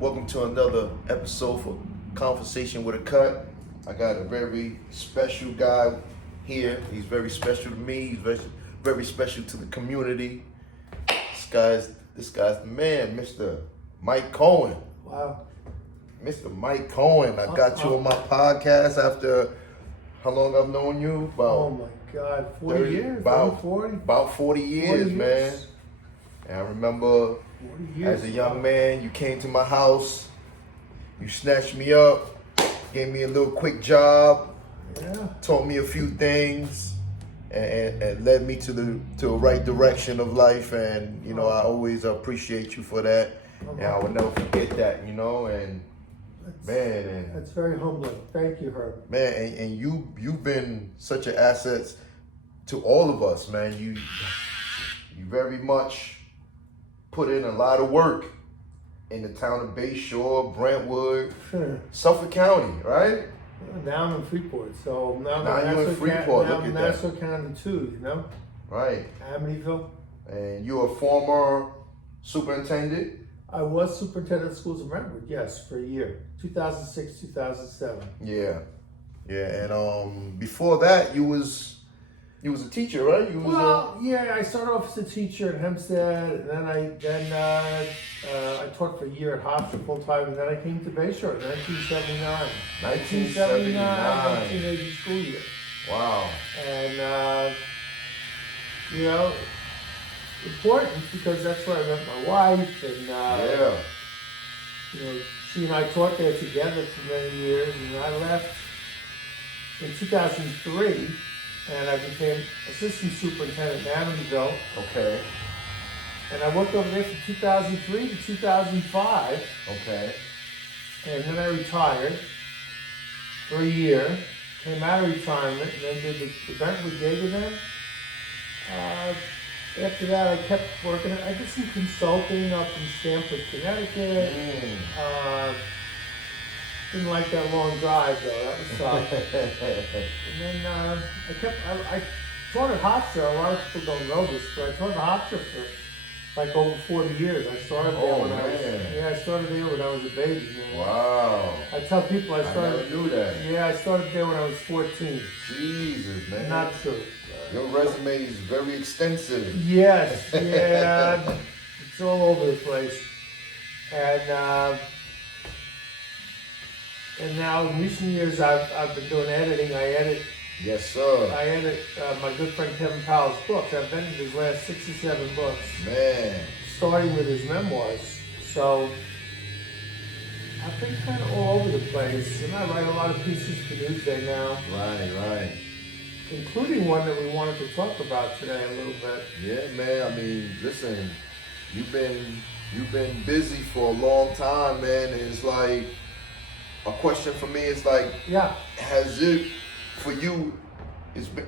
Welcome to another episode for Conversation with aCut. I got a very special guy here. He's very special to me. He's very special to the community. This guy's the man, Mr. Mike Cohen. Wow. Mr. Mike Cohen, I got you on my podcast after how long I've known you? Oh my God, 40 years? About 40? About 40 years, man. And I remember as a young man, you came to my house, you snatched me up, gave me a little quick job, taught me a few things, and led me to the right direction of life. And you know, I always appreciate you for that, and I will never forget that. You know, and that's very humbling. Thank you, Herb. Man, and you've been such an asset to all of us, man. You very much put in a lot of work in the town of Bayshore, Brentwood, Suffolk County, right? Now I'm in Freeport, so now you're in Freeport. Now look I'm at Nassau that. County too, you know? Right. Amityville. And you're a former superintendent? I was superintendent of schools in Brentwood, yes, for a year, 2006, 2007. Yeah. And before that, you was a teacher, right? I started off as a teacher at Hempstead, and then I taught for a year at Hofstra full time, and then I came to Bayshore in 1979. 1980 school year. Wow. And important because that's where I met my wife, and she and I taught there together for many years, and I left in 2003. And I became assistant superintendent in Amityville. Okay. And I worked over there from 2003 to 2005. Okay. And then I retired for a year, came out of retirement, and then did the Brentwood gig again. After that, I kept working. I did some consulting up in Stamford, Connecticut. Didn't like that long drive though, that was tough. And then I taught at Hofstra. A lot of people don't know this, but I taught at Hofstra for like over 40 years. I started there I started there when I was a baby. Man. Wow. I tell people I never knew that. Yeah, I started there when I was 14. Jesus, man. Not true. Your resume is very extensive. Yes, yeah. It's all over the place. And now in recent years, I've been doing editing. I edit my good friend Kevin Powell's books. I've edited his last 6 or 7 books. Man. Starting with his memoirs. So I've been kind of all over the place. And I write a lot of pieces for Newsday now. Right. Including one that we wanted to talk about today a little bit. Yeah, man. I mean, listen, you've been busy for a long time, man. And it's like, a question for me is like, has it for you?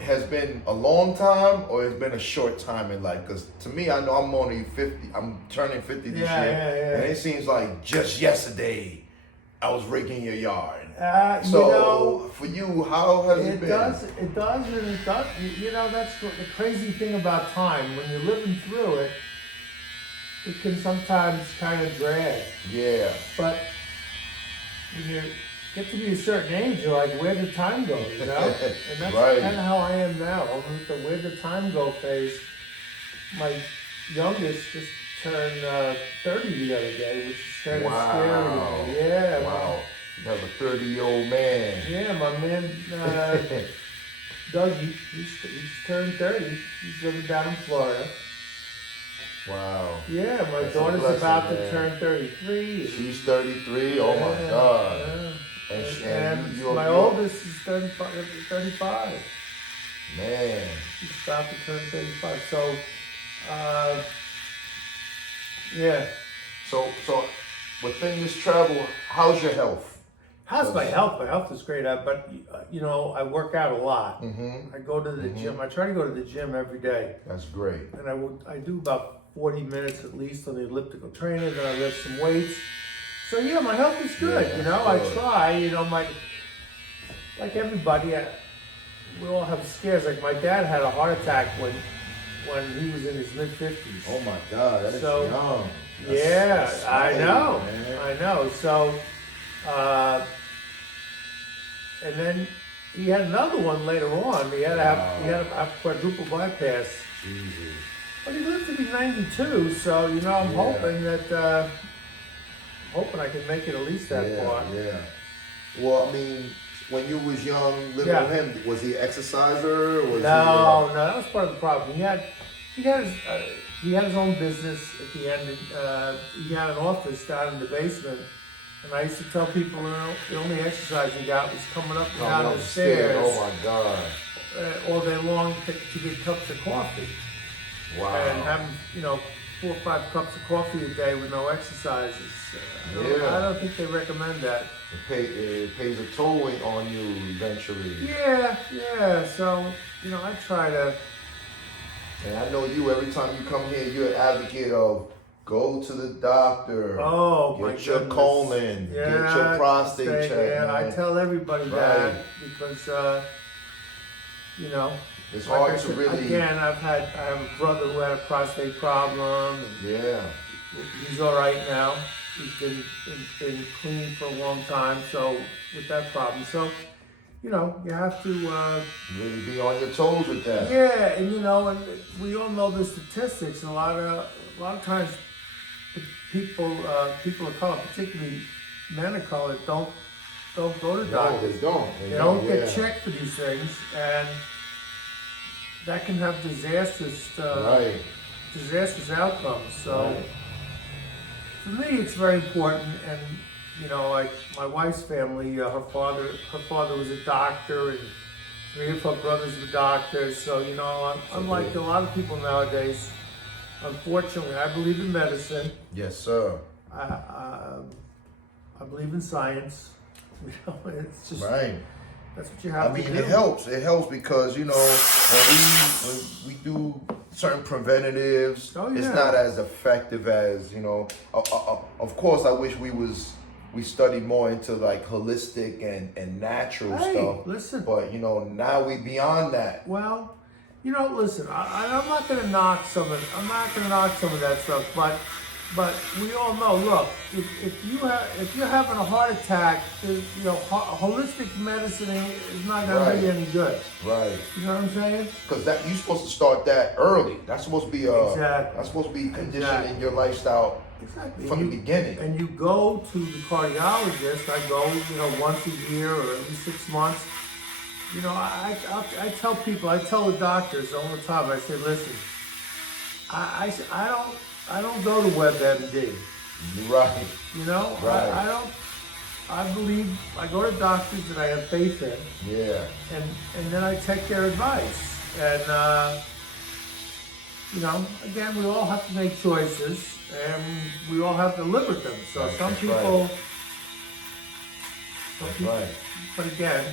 Has been a long time or has been a short time in life? Because to me, I know I'm only 50. I'm turning 50 this year, and it seems like just yesterday I was raking your yard. For you, how has it been? It does. You know, that's the crazy thing about time. When you're living through it, it can sometimes kind of drag. Yeah. But when you get to be a certain age, you're like, where did time go, you know? And that's kind of how I am now. I'm with the where did time go phase. My youngest just turned 30 the other day, which is kind of scary. Yeah. Wow. You have a 30-year-old man. Yeah, my man, Doug, he's turned 30. He's living down in Florida. Wow. Yeah, my daughter's about to turn 33. She's 33? Oh my God. Yeah. And my oldest is 35. Man. She's about to turn 35. So, yeah. So within this travel, how's your health? How's my health? My health is great, but I work out a lot. Mm-hmm. I go to the gym. I try to go to the gym every day. That's great. And I do about 40 minutes at least on the elliptical trainer. Then I lift some weights. So yeah, my health is good. Yeah, good. I try. Like everybody, we all have scares. Like my dad had a heart attack when he was in his mid-50s. Oh my God, that's young. That's I know. man. I know. So, and then he had another one later on. He had to have quadruple bypass. Jesus. But he lived to be 92, so I'm hoping that hoping I can make it at least that far. Yeah. Well, I mean, when you was young, living with him, was he an exerciser? Or was no, that was part of the problem. He had his own business at the end. He had an office down in the basement, and I used to tell people, the only exercise he got was coming up and down the stairs. Oh my God! All day long, taking 2 big cups of coffee. Wow. And having 4 or 5 cups of coffee a day with no exercises. I don't think they recommend that. It pays a toll on you eventually. Yeah. So, I try to. And I know you, every time you come here, you're an advocate of go to the doctor. Oh, my goodness. Get your colon, get your prostate checked. Yeah, I tell everybody that because, it's like hard to really. Again, I have a brother who had a prostate problem. And he's all right now. He's been clean for a long time. So with that problem, you have to really be on your toes with that. Yeah, and and we all know the statistics. And a lot of times, people of color, particularly men of color, don't go to doctors. They don't. They don't get checked for these things, and that can have disastrous outcomes. So for me, it's very important. And like my wife's family, her father was a doctor, and 3 of her brothers were doctors. So unlike a lot of people nowadays, unfortunately, I believe in medicine. Yes, sir. I believe in science. It's just that's what you have to do. It helps. It helps because when we do certain preventatives, it's not as effective as Of course, I wish we studied more into like holistic and natural stuff. Listen. But now we beyond that. Well, listen. I'm not going to knock some of that stuff, but we all know. Look, if you're having a heart attack, holistic medicine is not going to be any good. Right. You know what I'm saying? Because you're supposed to start that early. That's supposed to be That's supposed to be conditioning your lifestyle. Exactly. From the beginning. And you go to the cardiologist. I go, once a year or every 6 months. I tell people, I tell the doctors all the time. I say, listen, I don't go to WebMD. Right. Right. I believe I go to doctors that I have faith in. Yeah. And then I take their advice. And again, we all have to make choices, and we all have to live with them. So some people, but again,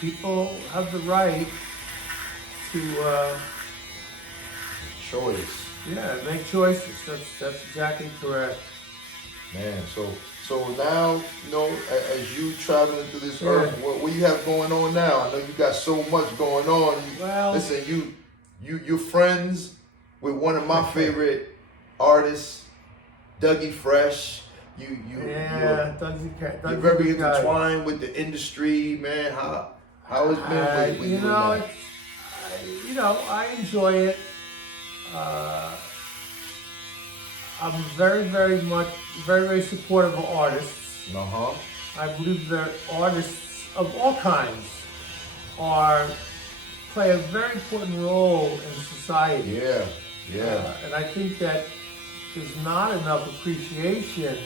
people have the right to choice. Yeah, make choices. That's exactly correct. Man, so now, as you traveling through this earth, what you have going on now? I know you got so much going on. Listen, you're friends with one of my favorite artists, Dougie Fresh. You're very intertwined with the industry, man. How it's been with you? I enjoy it. I'm very, very supportive of artists. I believe that artists of all kinds play a very important role in society. Yeah. And I think that there's not enough appreciation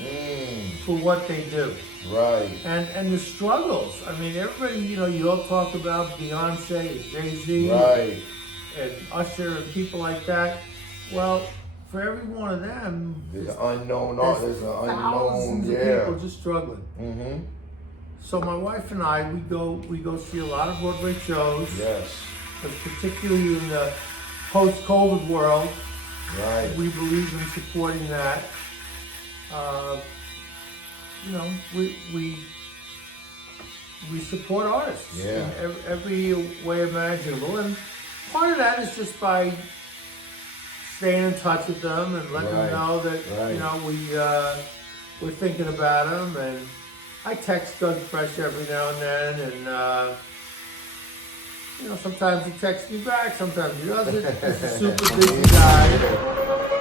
for what they do. Right. And the struggles. I mean, everybody, you all talk about Beyonce and Jay-Z. Right. And Usher and people like that. Well, for every one of them, there's thousands of people just struggling. Mm-hmm. So my wife and I, we go see a lot of Broadway shows. Yes. But particularly in the post-COVID world, we believe in supporting that. We support artists in every way imaginable, and part of that is just by staying in touch with them and letting them know that you know we're thinking about them. And I text Doug Fresh every now and then, and you know, sometimes he texts me back, sometimes he doesn't. He's a super busy guy.